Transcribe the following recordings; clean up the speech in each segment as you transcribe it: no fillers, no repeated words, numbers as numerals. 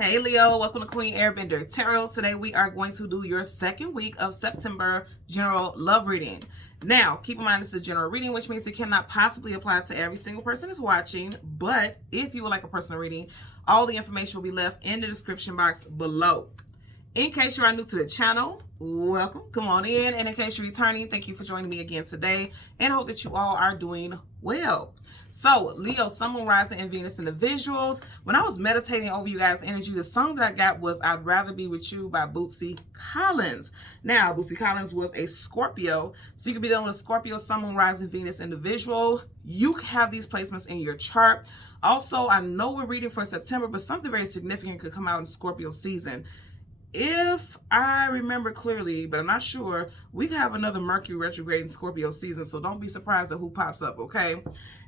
Hey Leo, welcome to Queen Airbender Tarot. Today we are going to do your second week of September general love reading. Now, keep in mind this is a general reading, which means it cannot possibly apply to every single person that's watching. But if you would like a personal reading, all the information will be left in the description box below. In case you are new to the channel, welcome, come on in. And in case you're returning, thank you for joining me again today. And I hope that you all are doing well. So, Leo, Sun, Moon, Rising, and Venus in the visuals. When I was meditating over you guys' energy, the song that I got was I'd Rather Be With You by Bootsy Collins. Now, Bootsy Collins was a Scorpio, so you could be dealing with Scorpio, Sun, Moon, Rising, Venus in the visual. You have these placements in your chart. Also, I know we're reading for September, but something very significant could come out in Scorpio season. If I remember clearly, but I'm not sure, we have another Mercury retrograde in Scorpio season, so don't be surprised at who pops up, okay?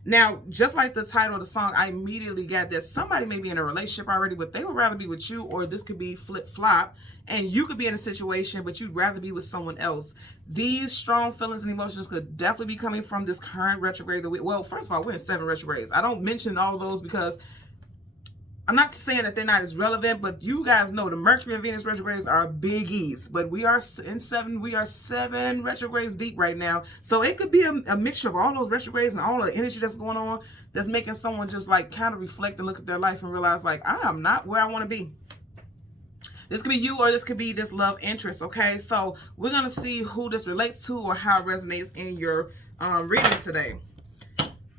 Now, just like the title of the song, I immediately got that somebody may be in a relationship already, but they would rather be with you, or this could be flip-flop, and you could be in a situation, but you'd rather be with someone else. These strong feelings and emotions could definitely be coming from this current retrograde. Well, first of all, we're in 7 retrogrades. I don't mention all of those because I'm not saying that they're not as relevant, but you guys know the Mercury and Venus retrogrades are biggies. But we are in 7. We are 7 retrogrades deep right now. So it could be a mixture of all those retrogrades and all the energy that's going on that's making someone just like kind of reflect and look at their life and realize like, I am not where I want to be. This could be you, or this could be this love interest, okay? So we're going to see who this relates to or how it resonates in your reading today.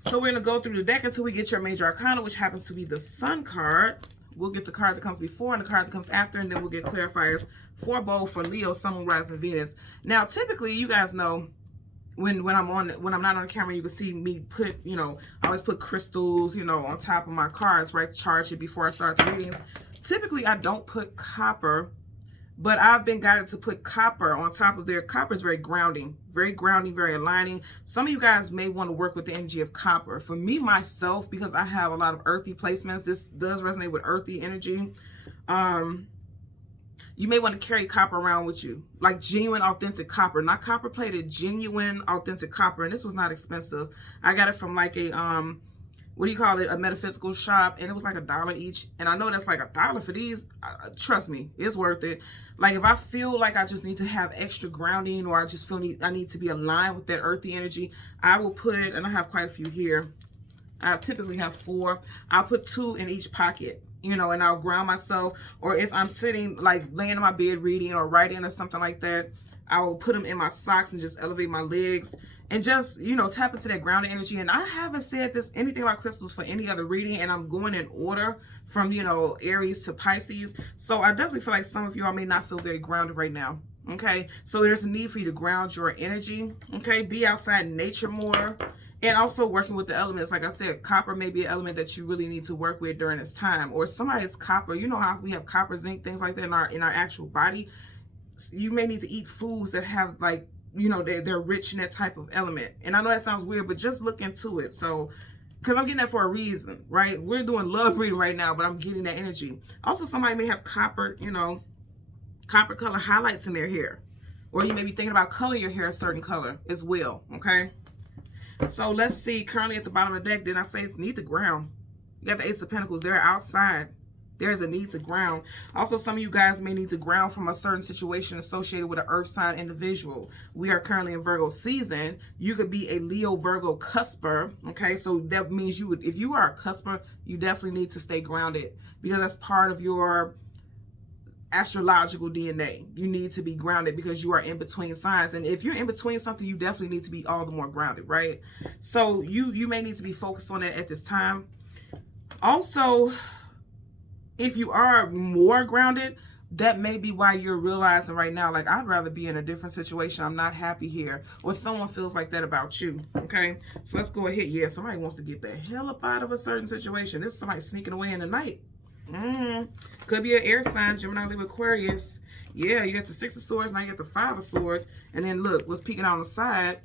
So we're going to go through the deck until we get your major arcana, which happens to be the Sun card. We'll get the card that comes before and the card that comes after, and then we'll get clarifiers for both for Leo, Sun, Moon, Rising, Venus. Now, typically, you guys know when I'm not on camera, you can see me put, I always put crystals, on top of my cards, right? Charge it before I start the readings. Typically, I don't put copper, but I've been guided to put copper on top of there. Copper is very grounding, very aligning. Some of you guys may want to work with the energy of copper. For me, myself, because I have a lot of earthy placements, this does resonate with earthy energy. You may want to carry copper around with you, like genuine, authentic copper, not copper plated, genuine, authentic copper. And this was not expensive. I got it from like a, what do you call it, a metaphysical shop, and it was like $1 each. And I know that's like $1 for these. Trust me, it's worth it. Like if I feel like I just need to have extra grounding, or I just feel I need to be aligned with that earthy energy, I will put, and I have quite a few here. I typically have 4. I'll put 2 in each pocket, and I'll ground myself. Or if I'm sitting, like laying in my bed reading or writing or something like that, I will put them in my socks and just elevate my legs and just, tap into that grounded energy. And I haven't said anything about crystals for any other reading, and I'm going in order from, Aries to Pisces. So I definitely feel like some of you all may not feel very grounded right now. Okay, so there's a need for you to ground your energy. Okay, be outside in nature more. And also working with the elements. Like I said, copper may be an element that you really need to work with during this time. Or somebody's copper, you know how we have copper, zinc, things like that in our actual body. You may need to eat foods that have like, they're rich in that type of element. And I know that sounds weird, but just look into it. So, because I'm getting that for a reason, right? We're doing love reading right now, but I'm getting that energy. Also, somebody may have copper, copper color highlights in their hair. Or you may be thinking about coloring your hair a certain color as well, okay? So let's see, currently at the bottom of the deck, did I say it's need to ground? You got the Ace of Pentacles, they're outside. There's a need to ground. Also, some of you guys may need to ground from a certain situation associated with an earth sign individual. We are currently in Virgo season. You could be a Leo Virgo cusper. Okay, so that means you would, if you are a cusper, you definitely need to stay grounded because that's part of your astrological DNA. You need to be grounded because you are in between signs. And if you're in between something, you definitely need to be all the more grounded, right? So you may need to be focused on that at this time. Also, if you are more grounded, that may be why you're realizing right now, like, I'd rather be in a different situation. I'm not happy here. Or someone feels like that about you, okay? So let's go ahead. Yeah, somebody wants to get the hell up out of a certain situation. This is somebody sneaking away in the night. Could be an air sign, Gemini, Libra, Aquarius. Yeah, you got the 6 of Swords, now you got the 5 of Swords. And then look, what's peeking out on the side?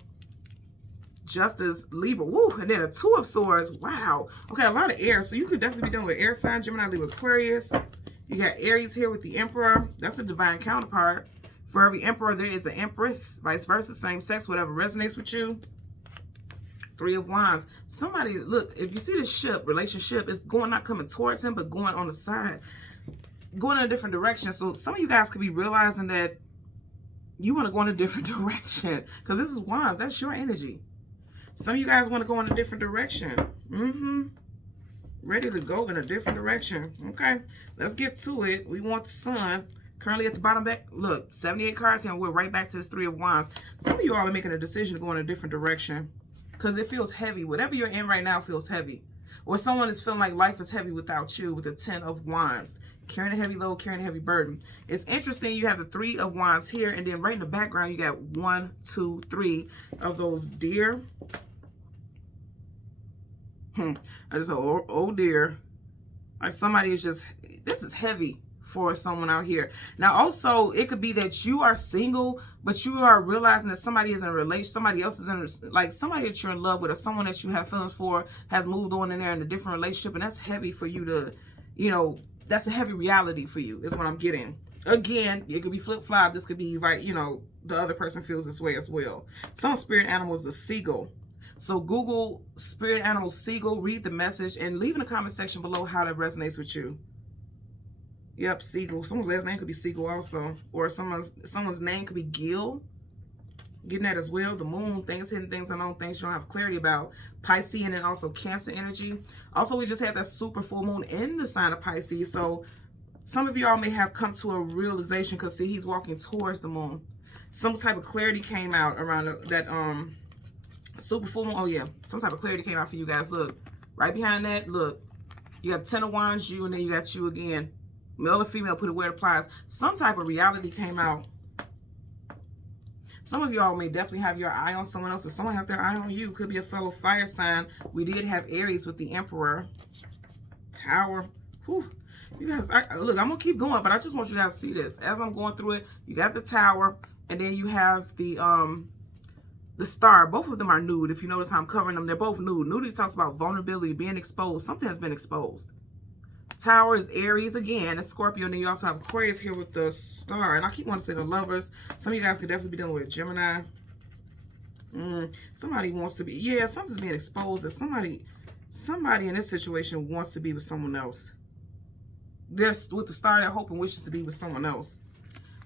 Justice, Libra, woo, and then a 2 of Swords. Wow. Okay, a lot of air. So you could definitely be dealing with air sign, Gemini, Libra, Aquarius. You got Aries here with the Emperor. That's a divine counterpart. For every Emperor, there is an Empress. Vice versa, same sex, whatever resonates with you. 3 of Wands. Somebody, look, if you see this ship, relationship, it's going, not coming towards him, but going on the side. going in a different direction. So some of you guys could be realizing that you want to go in a different direction, because this is Wands. That's your energy. Some of you guys want to go in a different direction. Ready to go in a different direction. Okay, let's get to it. We want the Sun. Currently at the bottom back, look, 78 cards here, and we're right back to this 3 of Wands. Some of you all are making a decision to go in a different direction because it feels heavy. Whatever you're in right now feels heavy. Or someone is feeling like life is heavy without you with the 10 of Wands. Carrying a heavy load, carrying a heavy burden. It's interesting, you have the 3 of Wands here, and then right in the background, you got 1, 2, 3 of those deer. I just said, oh dear. Like somebody is just, this is heavy for someone out here. Now also, it could be that you are single, but you are realizing that somebody is in a relationship, somebody else is in, like somebody that you're in love with, or someone that you have feelings for has moved on in there in a different relationship, and that's heavy for you to, you know, that's a heavy reality for you, is what I'm getting. Again, it could be flip-flop. This could be, right, you know, the other person feels this way as well. Some spirit animals, the seagull. So Google spirit animal seagull, read the message, and leave in the comment section below how that resonates with you. Yep, seagull. Someone's last name could be seagull also. Or someone's name could be Gill. Getting that as well. The moon, things hidden, things unknown, things you don't have clarity about. Pisces, and then also Cancer energy. Also, we just had that super full moon in the sign of Pisces. So some of y'all may have come to a realization, because see, he's walking towards the moon. Some type of clarity came out around that super full moon. Oh yeah, some type of clarity came out for you guys. Look, right behind that, look, you got 10 of Wands, you, and then you got you again. Male or female, put it where it applies. Some type of reality came out. Some of y'all may definitely have your eye on someone else, or someone has their eye on you. Could be a fellow fire sign. We did have Aries with the Emperor. Tower. Whew. You guys, look, I'm going to keep going, but I just want you guys to see this. As I'm going through it, you got the Tower, and then you have the Star. Both of them are nude. If you notice how I'm covering them, they're both nude. Nudity talks about vulnerability, being exposed. Something has been exposed. Tower is Aries again, it's Scorpio, and then you also have Aquarius here with the Star. And I keep wanting to say the Lovers. Some of you guys could definitely be dealing with Gemini. Somebody wants to be, yeah, something's being exposed. That somebody in this situation wants to be with someone else. They're with the Star, they're hoping, wishes to be with someone else.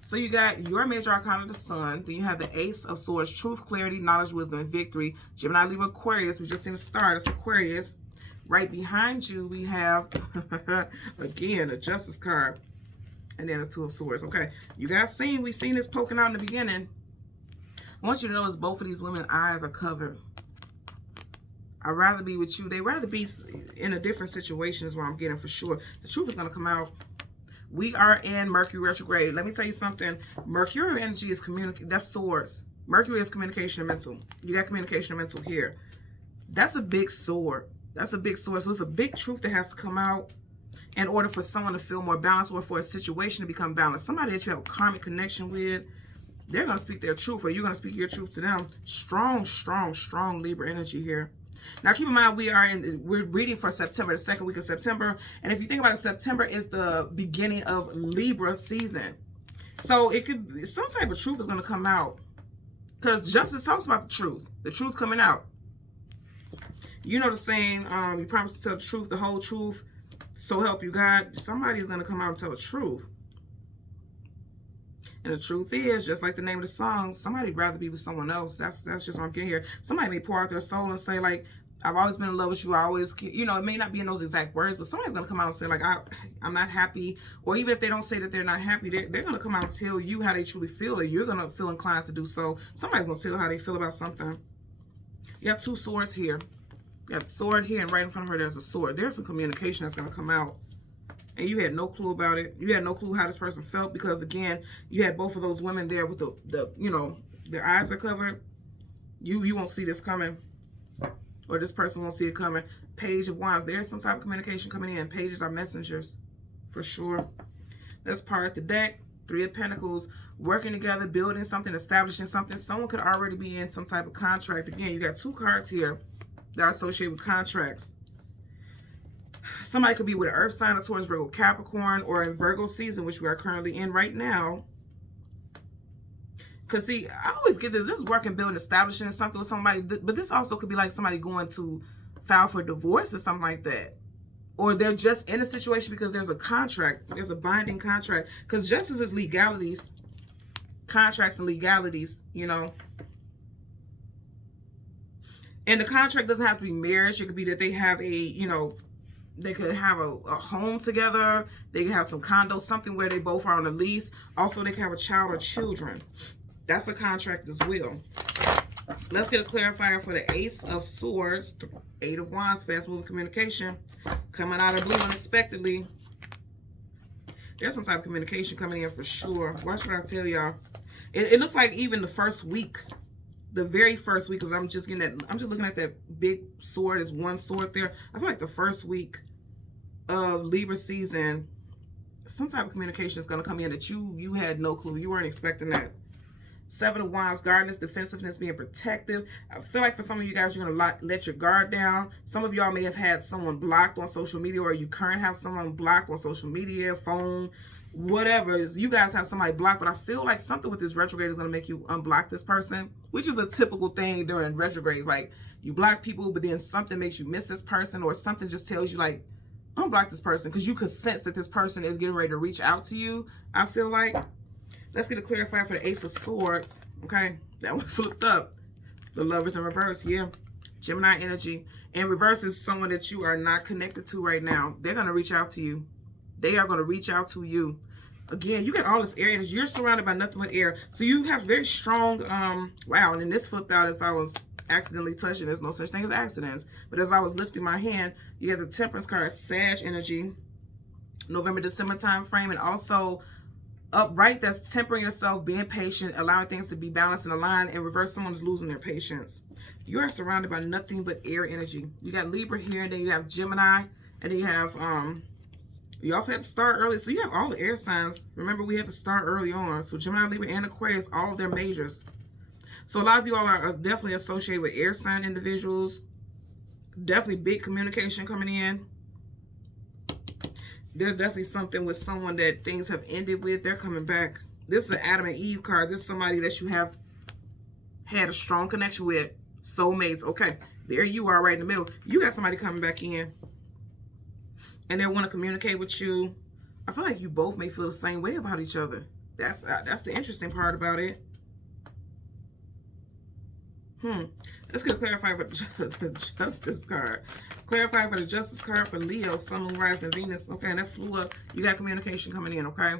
So you got your major arcana, the Sun. Then you have the Ace of Swords, truth, clarity, knowledge, wisdom, and victory. Gemini, Libra, Aquarius. We just seen the Star, that's Aquarius. Right behind you, we have, again, a Justice card. And then a 2 of Swords. Okay, you guys seen, we seen this poking out in the beginning. I want you to know is both of these women's eyes are covered. I'd rather be with you. They'd rather be in a different situation is what I'm getting for sure. The truth is going to come out. We are in Mercury retrograde. Let me tell you something. Mercury energy is communication. That's Swords. Mercury is communication and mental. You got communication and mental here. That's a big sword. That's a big source. So it's a big truth that has to come out in order for someone to feel more balanced, or for a situation to become balanced. Somebody that you have a karmic connection with, they're going to speak their truth, or you're going to speak your truth to them. Strong, strong, strong Libra energy here. Now, keep in mind, we're reading for September, the second week of September. And if you think about it, September is the beginning of Libra season. So it could be some type of truth is going to come out, because Justice talks about the truth coming out. You know the saying, you promise to tell the truth, the whole truth, so help you God. Somebody's going to come out and tell the truth. And the truth is, just like the name of the song, somebody'd rather be with someone else. That's just what I'm getting here. Somebody may pour out their soul and say, like, I've always been in love with you. I always, you know, it may not be in those exact words, but somebody's going to come out and say, like, I'm not happy. Or even if they don't say that they're not happy, they're going to come out and tell you how they truly feel, or you're going to feel inclined to do so. Somebody's going to tell you how they feel about something. You got 2 swords here. You got the sword here, and right in front of her, there's a sword. There's some communication that's going to come out. And you had no clue about it. You had no clue how this person felt, because, again, you had both of those women there with the you know, their eyes are covered. You won't see this coming. Or this person won't see it coming. Page of Wands. There's some type of communication coming in. Pages are messengers, for sure. Let's part the deck. 3 of Pentacles. Working together, building something, establishing something. Someone could already be in some type of contract. Again, you got 2 cards here that are associated with contracts. Somebody could be with an earth sign, or towards Virgo, Capricorn, or in Virgo season, which we are currently in right now. Because, see, I always get this. This is working, building, establishing something with somebody. But this also could be like somebody going to file for divorce or something like that. or they're just in a situation because there's a contract, there's a binding contract, because justice is legalities, contracts and legalities, you know. And the contract doesn't have to be marriage. It could be that they have a, you know, they could have a home together. They could have some condos, something where they both are on a lease. Also, they could have a child or children. That's a contract as well. Let's get a clarifier for the Ace of Swords, 8 of Wands, fast moving communication, coming out of blue unexpectedly. There's some type of communication coming in for sure. What should I tell y'all? It looks like even the first week, the very first week, because I'm just looking at that big sword. There's one sword there. I feel like the first week of Libra season, some type of communication is going to come in that you had no clue. You weren't expecting that. 7 of Wands, guardedness, defensiveness, being protective. I feel like for some of you guys, you're going to let your guard down. Some of y'all may have had someone blocked on social media, or you currently have someone blocked on social media, phone, whatever. You guys have somebody blocked, but I feel like something with this retrograde is going to make you unblock this person, which is a typical thing during retrogrades. Like, you block people, but then something makes you miss this person, or something just tells you, like, unblock this person, because you could sense that this person is getting ready to reach out to you, I feel like. Let's get a clarifier for the Ace of Swords. Okay, that one flipped up. The Lovers in reverse, yeah. Gemini energy. In reverse is someone that you are not connected to right now. They're going to reach out to you. They are going to reach out to you. Again, you got all this air energy. You're surrounded by nothing but air. So you have very strong, wow. And then this flipped out as I was accidentally touching. There's no such thing as accidents. But as I was lifting my hand, you got the Temperance card, Sag energy, November, December time frame, and also upright, that's tempering yourself, being patient, allowing things to be balanced and aligned. In reverse, someone is losing their patience. You are surrounded by nothing but air energy. You got Libra here, and then you have Gemini, and then you have you also had to start early. So you have all the air signs. Remember, we had to start early on. So Gemini, Libra, and Aquarius, all of their majors. So a lot of you all are definitely associated with air sign individuals. Definitely big communication coming in. There's definitely something with someone that things have ended with. They're coming back. This is an Adam and Eve card. This is somebody that you have had a strong connection with. Soulmates. Okay, there you are right in the middle. You got somebody coming back in, and they want to communicate with you. I feel like you both may feel the same way about each other. That's the interesting part about it. Let's get a clarifier for the Justice card. Clarify for the Justice card for Leo, Sun, Moon, Rising, Venus. Okay, and that flew up. You got communication coming in, okay?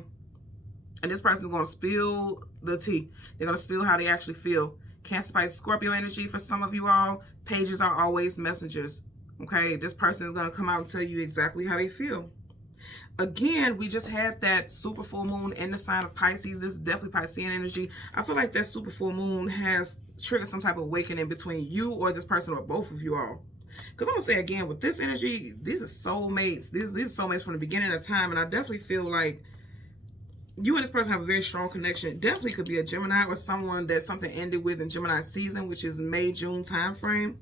And this person is going to spill the tea. They're going to spill how they actually feel. Cancer, Pisces, Scorpio energy for some of you all. Pages are always messengers, okay? This person is going to come out and tell you exactly how they feel. Again, we just had that super full moon in the sign of Pisces. This is definitely Piscean energy. I feel like that super full moon has triggered some type of awakening between you or this person, or both of you all. Because I'm going to say again, with this energy, these are soulmates. These are soulmates from the beginning of time. And I definitely feel like you and this person have a very strong connection. It definitely could be a Gemini or someone that something ended with in Gemini season, which is May, June time frame.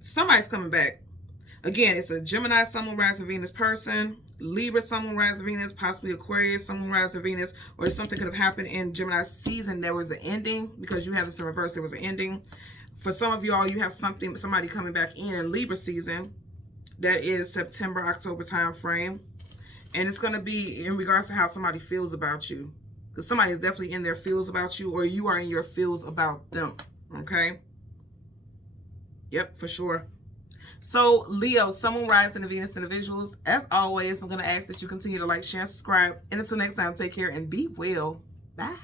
Somebody's coming back. Again, it's a Gemini, Sun, Moon, Rising, Venus person. Libra, Sun, Moon, Rising, Venus, possibly Aquarius, Sun, Moon, Rising, Venus, or something could have happened in Gemini season. There was an ending, because you have this in reverse. There was an ending. For some of y'all, you have somebody coming back in Libra season. That is September, October time frame. And it's going to be in regards to how somebody feels about you. Because somebody is definitely in their feels about you, or you are in your feels about them. Okay? Yep, for sure. So, Leo, Sun, Moon, Rising, and Venus individuals, as always, I'm going to ask that you continue to like, share, and subscribe. And until next time, take care and be well. Bye.